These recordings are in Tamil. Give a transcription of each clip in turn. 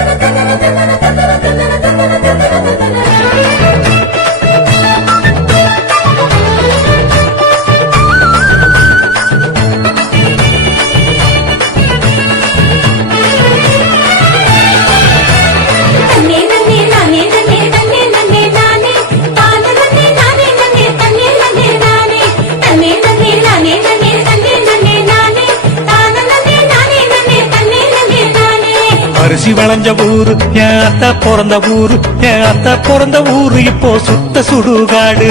Gotta go. விளைஞ்ச ஊரு என் அத்தை பிறந்த ஊரு என் அத்தை பிறந்த ஊரு இப்போ சுத்த சுடுகாடு.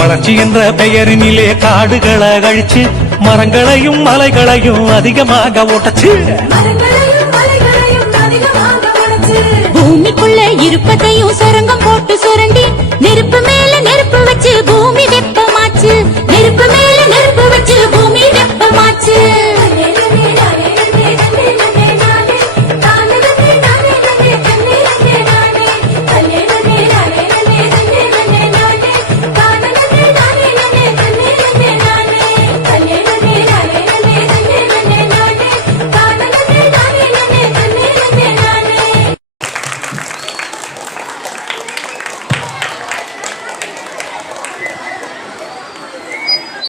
வளர்ச்சி என்ற பெயரினிலே காடுகளை அழிச்சு மரங்களையும் மலைகளையும் அதிகமாக ஓட்டச்சு பூமிக்குள்ள இருப்பதையும் சுரங்கம்